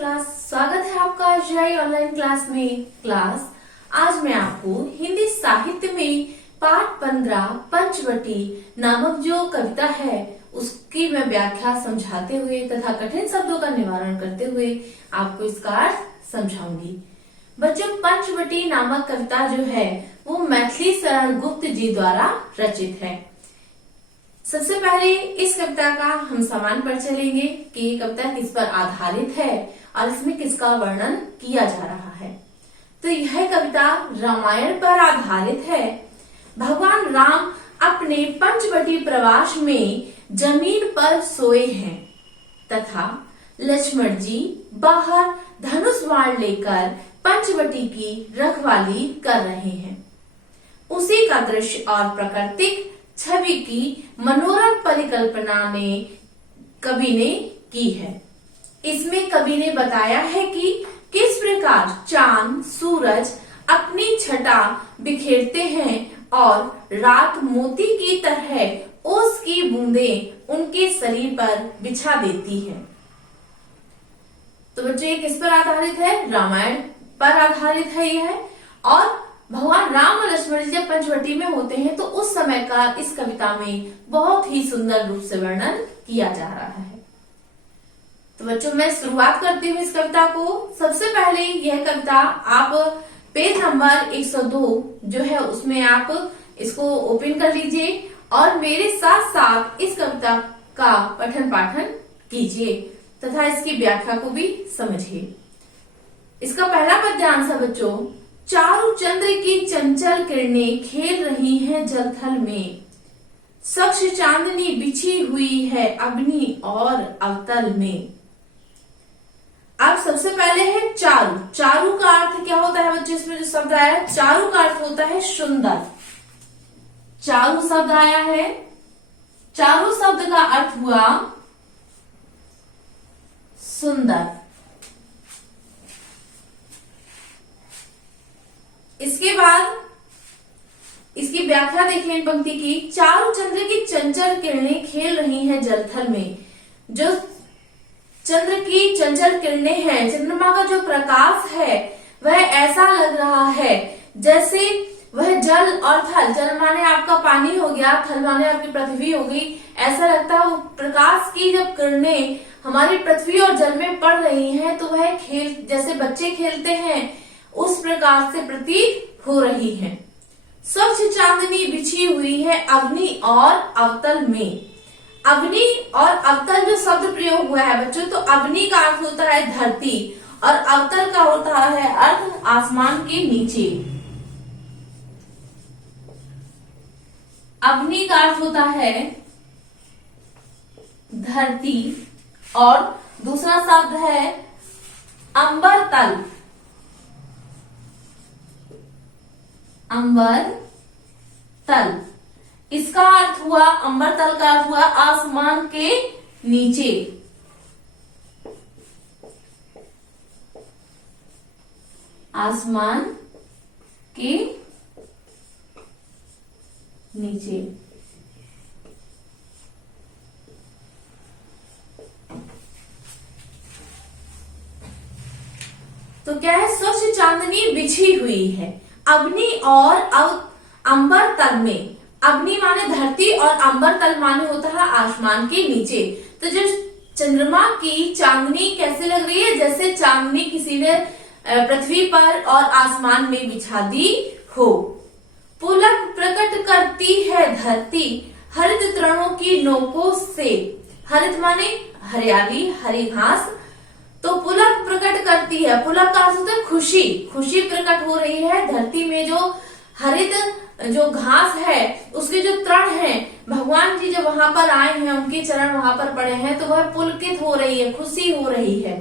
Class. स्वागत है आपका जय ऑनलाइन क्लास में। आज मैं आपको हिंदी साहित्य में पाठ 15 पंचवटी नामक जो कविता है उसकी मैं व्याख्या समझाते हुए तथा कठिन शब्दों का निवारण करते हुए आपको इसका अर्थ समझाऊंगी। बच्चों, पंचवटी नामक कविता जो है वो मैथिली शरण गुप्त जी द्वारा रचित है। सबसे पहले इस कविता का हम सामान्य पर चलेंगे कि ये कविता किस पर आधारित है और इसमें किसका वर्णन किया जा रहा है। तो यह कविता रामायण पर आधारित है। भगवान राम अपने पंचवटी प्रवास में जमीन पर सोए हैं तथा लक्ष्मण जी बाहर धनुष बाण लेकर पंचवटी की रखवाली कर रहे हैं। उसी का दृश्य और प्राकृतिक छवि की मनोरम परिकल्पना कवि ने की है। इसमें कवि ने बताया है कि किस प्रकार चांद सूरज अपनी छटा बिखेरते हैं और रात मोती की तरह ओस की बूंदें उनके शरीर पर बिछा देती है। तो बच्चों, ये किस पर आधारित है? रामायण पर आधारित है यह। और भगवान राम और लक्ष्मण जी जब पंचवटी में होते हैं तो उस समय का इस कविता में बहुत ही सुंदर रूप से वर्णन किया जा रहा है। तो बच्चों, मैं शुरुआत करती हूँ इस कविता को। सबसे पहले यह कविता आप पेज नंबर 102 जो है उसमें आप इसको ओपन कर लीजिए और मेरे साथ साथ इस कविता का पठन पाठन कीजिए तथा इसकी व्याख्या को भी समझिए। इसका पहला पद्यांश है बच्चों, चारु चंद्र की चंचल किरणें खेल रही हैं जलथल में, स्वच्छ चांदनी बिछी हुई है अग्नि और अवतल में। अब सबसे पहले है चारु। चारु का अर्थ क्या होता है बच्चे? इसमें जो शब्द आया है चारु का अर्थ होता है सुंदर। चारु शब्द आया है। चारु शब्द का अर्थ हुआ सुंदर। इसके बाद इसकी व्याख्या देखिए इन पंक्ति की। चारु चंद्र की चंचल किरणें खेल रही हैं जलथल में। जो चंद्र की चंचल किरणें हैं, चंद्रमा का जो प्रकाश है वह ऐसा लग रहा है जैसे वह जल और थल, जल माने आपका पानी हो गया, थल माने आपकी पृथ्वी हो गई। ऐसा लगता है वो प्रकाश की जब किरणें हमारी पृथ्वी और जल में पड़ रही हैं तो वह खेल जैसे बच्चे खेलते हैं उस प्रकार से प्रतीत हो रही है। स्वच्छ चांदनी बिछी हुई है अग्नि और अवतल में। अग्नि और अवतल जो शब्द प्रयोग हुआ है बच्चों, तो अग्नि का अर्थ होता है धरती और अवतल का होता है अर्थ आसमान के नीचे। अग्नि का अर्थ होता है धरती और दूसरा शब्द है अंबर तल। अंबर तल, इसका अर्थ हुआ, अंबर तल का अर्थ हुआ आसमान के नीचे। आसमान के नीचे। तो क्या है? स्वच्छ चांदनी बिछी हुई है अग्नि और अंबर तल में। अग्नि माने धरती और अंबर तल माने होता है आसमान के नीचे। तो जो चंद्रमा की चांदनी कैसे लग रही है? जैसे चांदनी किसी ने पृथ्वी पर और आसमान में बिछा दी हो। पुलक प्रकट करती है धरती हरित तृणों की नोकों से। हरित माने हरियाली, हरी घास। तो पुलक प्रकट करती है, पुलक का अर्थ होता है खुशी। खुशी प्रकट हो रही है धरती में। जो हरित जो घास है उसके जो तृण हैं, भगवान जी जब वहां पर आए हैं, उनके चरण वहां पर पड़े हैं तो वह पुलकित हो रही है, खुशी हो रही है।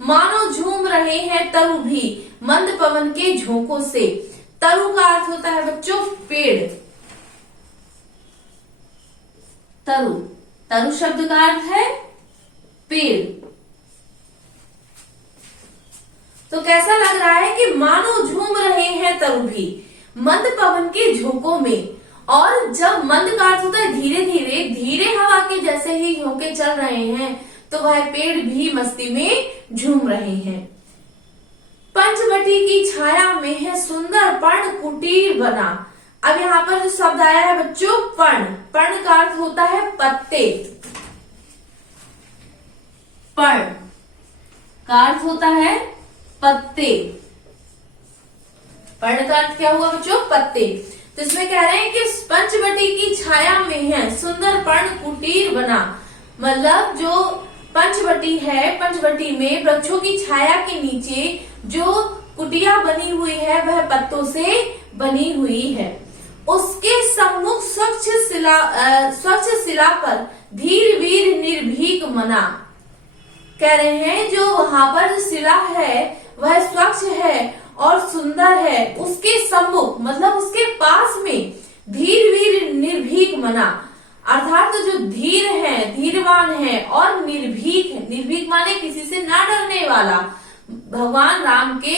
मानो झूम रहे हैं तरु भी मंद पवन के झोंकों से। तरु का अर्थ होता है बच्चों पेड़। तरु, तरु शब्द का अर्थ है पेड़। तो कैसा लग रहा है कि मानो झूम रहे हैं तरु भी मंद पवन के झोंकों में। और जब मंद का अर्थ होता है धीरे धीरे, धीरे हवा के जैसे ही झोंके चल रहे हैं तो वह पेड़ भी मस्ती में झूम रहे हैं। पंचवटी की छाया में है सुंदर पर्ण कुटीर बना। अब यहाँ पर जो शब्द आया है बच्चों पर्ण, पर्ण का अर्थ होता है पत्ते। पर्ण का अर्थ होता है पत्ते। पर्ण का अर्थ क्या हुआ बच्चों? पत्ते। तो इसमें कह रहे हैं कि पंचवटी की छाया में है सुंदर पर्ण कुटीर बना। मतलब जो पंचवटी है, पंचवटी में वृक्षों की छाया के नीचे जो कुटिया बनी हुई है वह पत्तों से बनी हुई है। उसके सम्मुख स्वच्छ शिला पर धीर वीर निर्भीक मना। कह रहे हैं जो वहां पर शिला है वह स्वच्छ है और सुंदर है। उसके सम्मुख मतलब उसके पास में धीर वीर निर्भीक मना, अर्थात जो धीर है, धीरवान है और निर्भीक है। निर्भीक माने किसी से ना डरने वाला। भगवान राम के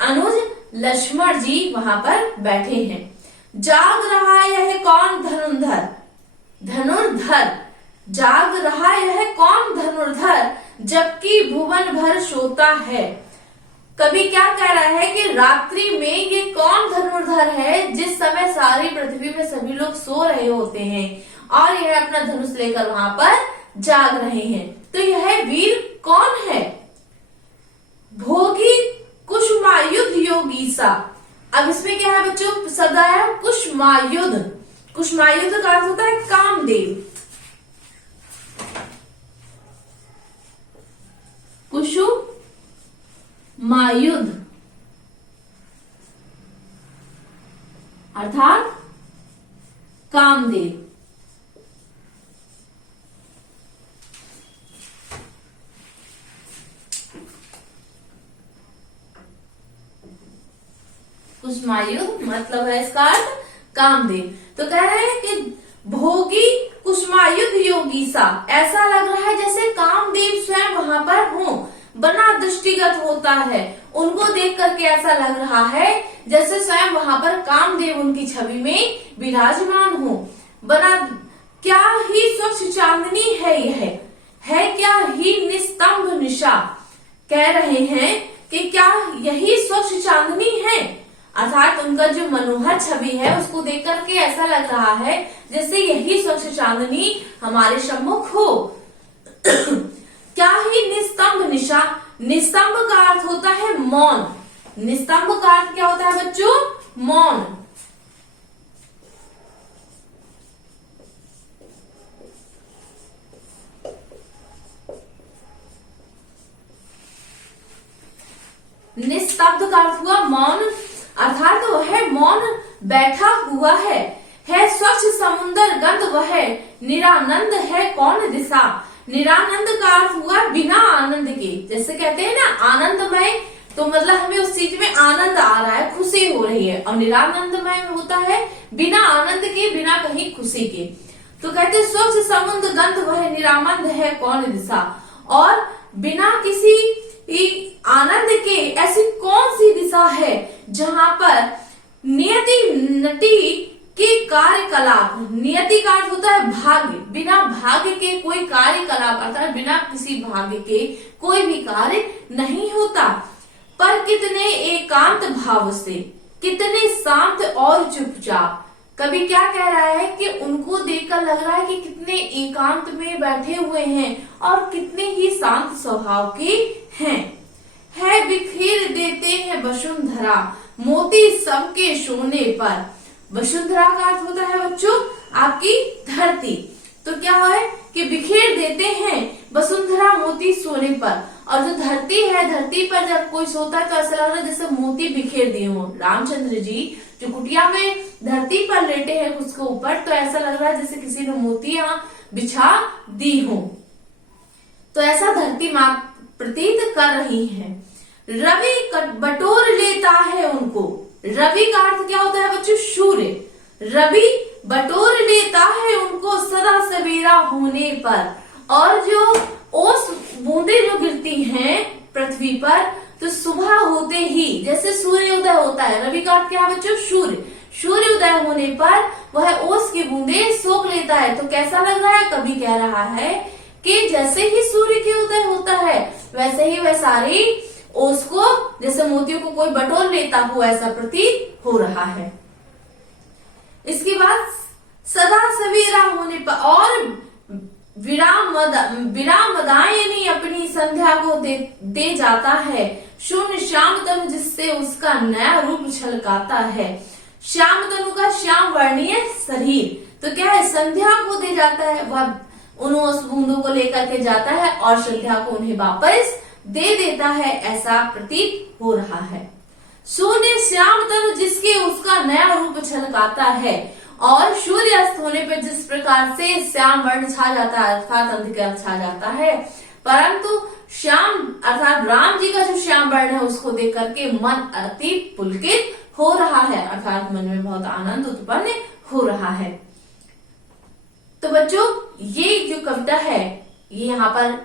अनुज लक्ष्मण जी वहां पर बैठे हैं। जाग रहा यह कौन धनुर्धर, धनुर्धर जाग रहा यह कौन धनुर्धर, जबकि भुवन भर सोता है। कवि क्या कह रहा है कि रात्रि में ये कौन धनुर्धर है जिस समय सारी पृथ्वी में सभी लोग सो रहे होते हैं और यह अपना धनुष लेकर वहां पर जाग रहे हैं। तो यह वीर कौन है? भोगी कुसुमायुध योगी सा। अब इसमें क्या है बच्चों? शब्द आया कुसुमायुध। कुसुमायुध का अर्थ होता है कामदेव। कुसुमायुध अर्थात कामदेव। कुसुमायुध मतलब है इसका अर्थ कामदेव। तो कह रहे हैं कि भोगी कुसुमायुध योगी सा, ऐसा लग रहा है जैसे कामदेव स्वयं वहां पर हो। बना दृष्टिगत होता है, उनको देख करके ऐसा लग रहा है जैसे स्वयं वहां पर कामदेव उनकी छवि में विराजमान हो। बना क्या ही स्वच्छ चांदनी है यह, है क्या ही निस्तंभ निशा। कह रहे हैं कि क्या यही स्वच्छ चांदनी है, अर्थात उनका जो मनोहर छवि है उसको देख करके ऐसा लग रहा है जैसे यही स्वच्छ चांदनी हमारे सम्मुख हो। क्या ही निस्तंभ निशा। निस्तंभ का अर्थ होता है मौन। निस्तंभ का अर्थ क्या होता है बच्चों? मौन। निस्तब्ध का अर्थ हुआ मौन, अर्थात वह मौन बैठा हुआ है स्वच्छ समुन्दर गंध वह निरानंद है कौन दिशा। निरानंद का अर्थ हुआ बिना आनंद के। जैसे कहते हैं ना आनंदमय, तो मतलब हमें उस चीज में आनंद आ रहा है, खुशी हो रही है। और निरानंदमय होता है बिना आनंद के, बिना कहीं खुशी के। तो कहते स्वच्छ समुद्र गंध वह निरानंद है कौन दिशा। और बिना किसी आनंद के ऐसी कौन सी दिशा है जहां पर नियति नटी के कार्यकलाप। नियति का अर्थ होता है भाग्य। बिना भाग्य के कोई कार्यकलाप, अर्थात बिना किसी भाग्य के कोई भी कार्य नहीं होता। पर कितने एकांत भाव से, कितने शांत और चुपचाप। कवि क्या कह रहा है कि उनको देखकर लग रहा है कि कितने एकांत में बैठे हुए हैं और कितने ही शांत स्वभाव के हैं। है बिखेर देते हैं वसुंधरा मोती सबके सोने पर। वसुंधरा का अर्थ होता है बच्चों आपकी धरती। तो क्या है कि बिखेर देते हैं वसुंधरा मोती सोने पर। और जो धरती है, धरती पर जब कोई सोता है तो ऐसा लग रहा है जैसे मोती बिखेर दिए हो। रामचंद्र जी जो कुटिया में धरती पर लेटे हैं उसके ऊपर, तो ऐसा लग रहा है जैसे किसी ने मोतियां बिछा दी हो। तो ऐसा धरती मां प्रतीत कर रही है। रवि बटोर लेता है उनको। रवि का अर्थ क्या होता है बच्चों? सूर्य। रवि बटोर लेता है उनको सदा सवेरा होने पर। और जो ओस बूंदे जो गिरती हैं पृथ्वी पर, तो सुबह होते ही जैसे सूर्योदय होता है। रवि का अर्थ क्या है बच्चों? सूर्य। सूर्योदय होने पर वह ओस की बूंदे सोख लेता है। तो कैसा लग रहा है? कवि कह रहा है कि जैसे ही सूर्य के उदय होता है वैसे ही वह सारी ओस को जैसे मोतियों को कोई बटोर लेता हो ऐसा प्रतीत हो रहा है। इसके बाद सदा सवेरा होने पर और विरामदायिनी अपनी संध्या को दे जाता है। शून्य श्याम तनु जिससे उसका नया रूप छलकाता है। श्याम तनु का श्याम वर्णीय शरीर तो क्या है, संध्या को दे जाता है, वह उन उस बूंदों को लेकर के जाता है और संध्या को उन्हें वापस दे देता है, ऐसा प्रतीत हो रहा है। शून्य श्याम तनु जिसके उसका नया रूप छलकाता है और सूर्य अस्त होने पर जिस प्रकार से श्याम वर्ण छा जाता है अर्थात अंधकार छा जाता है, परंतु श्याम अर्थात राम जी का जो श्याम वर्ण है उसको देख करके मन अति पुलकित हो रहा है, अर्थात मन में बहुत आनंद उत्पन्न हो रहा है। तो बच्चों ये जो कविता है ये यहाँ पर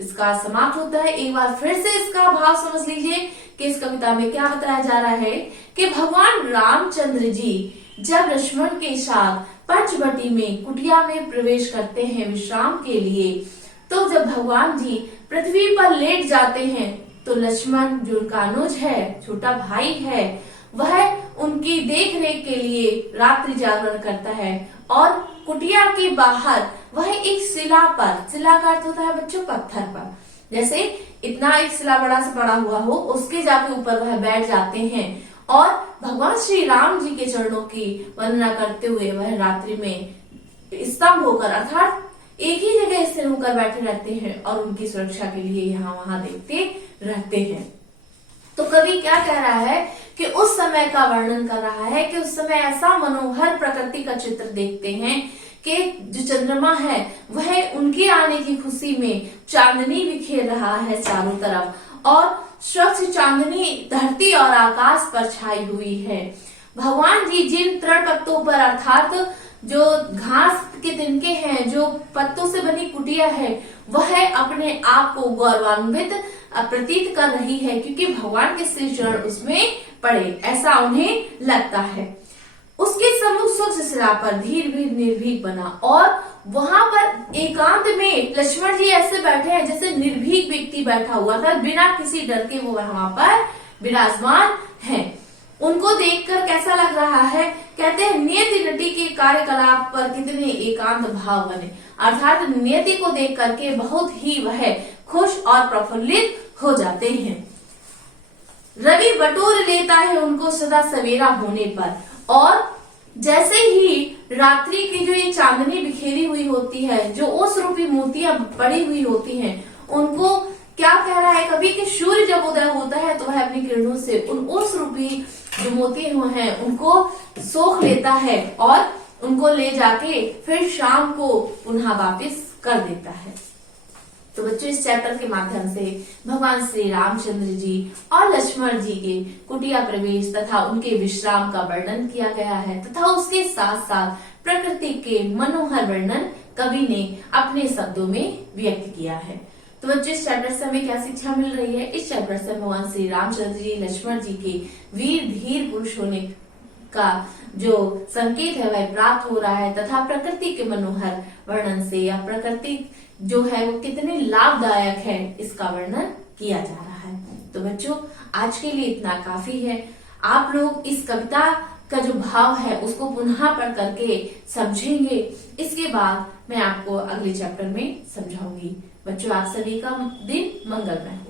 इसका समाप्त होता है। एक बार फिर से इसका भाव समझ लीजिए कि इस कविता में क्या बताया जा रहा है कि भगवान रामचंद्र जी जब लक्ष्मण के साथ पंचवटी में कुटिया में प्रवेश करते हैं विश्राम के लिए, तो जब भगवान जी पृथ्वी पर लेट जाते हैं तो लक्ष्मण जो उनका अनुज है, छोटा भाई है, वह उनकी देख रेख के लिए रात्रि जागरण करता है और कुटिया के बाहर वह एक शिला पर, शिला का अर्थ होता है बच्चों पत्थर पर, जैसे इतना एक शिला बड़ा से पड़ा हुआ हो उसके जाके ऊपर वह बैठ जाते हैं और भगवान श्री राम जी के चरणों की वंदना करते हुए वह रात्रि में स्तंभ होकर अर्थात एक ही जगह स्थिर होकर बैठे रहते हैं और उनकी सुरक्षा के लिए यहाँ वहां देखते रहते हैं। तो कवि क्या कह रहा है कि उस समय का वर्णन कर रहा है कि उस समय ऐसा मनोहर प्रकृति का चित्र देखते हैं कि जो चंद्रमा है वह उनके आने की खुशी में चांदनी बिखेर रहा है चारों तरफ और स्वच्छ चांदनी धरती और आकाश पर छाई हुई है। भगवान जी जिन तृण पत्तों पर अर्थात जो घास के तिनके हैं, जो पत्तों से बनी कुटिया है, वह अपने आप को गौरवान्वित प्रतीत कर रही है क्योंकि भगवान के श्री चरण उसमें पड़े, ऐसा उन्हें लगता है। उसके सम्मुख स्वच्छ शिला पर धीर भी निर्भीक बना और वहां पर एकांत में लक्ष्मण जी ऐसे बैठे हैं जैसे निर्भीक व्यक्ति बैठा हुआ था, बिना किसी डर के वो वहां पर विराजमान हैं। उनको देखकर कैसा लग रहा है, कहते हैं नियति नटी के कार्यकलाप पर कितने एकांत भाव बने, अर्थात नियति को देख करके बहुत ही वह खुश और प्रफुल्लित हो जाते हैं। रवि बटोर लेता है उनको सदा सवेरा होने पर और जैसे ही रात्रि की जो ये चांदनी बिखेरी हुई होती है, जो ओस रूपी मोतियां पड़ी हुई होती हैं, उनको क्या कह रहा है कभी कि सूर्य जब उदय होता है तो वह अपनी किरणों से उन ओस रूपी जो मोती हैं उनको सोख लेता है और उनको ले जाके फिर शाम को पुनः वापस कर देता है। तो बच्चों इस चैप्टर के माध्यम से भगवान श्री रामचंद्र जी और लक्ष्मण जी के कुटिया प्रवेश तथा उनके विश्राम का वर्णन किया गया है तथा उसके साथ साथ प्रकृति के मनोहर वर्णन कवि ने अपने शब्दों में व्यक्त किया है। तो बच्चों इस चैप्टर से हमें क्या शिक्षा मिल रही है? इस चैप्टर से भगवान श्री रामचंद्र जी लक्ष्मण जी के वीर धीर पुरुष होने का जो संकेत है वह प्राप्त हो रहा है तथा प्रकृति के मनोहर वर्णन से या प्रकृति जो है वो कितने लाभदायक है इसका वर्णन किया जा रहा है। तो बच्चों आज के लिए इतना काफी है। आप लोग इस कविता का जो भाव है उसको पुनः पढ़ करके समझेंगे। इसके बाद मैं आपको अगले चैप्टर में समझाऊंगी। बच्चों आप सभी का दिन मंगलमय हो।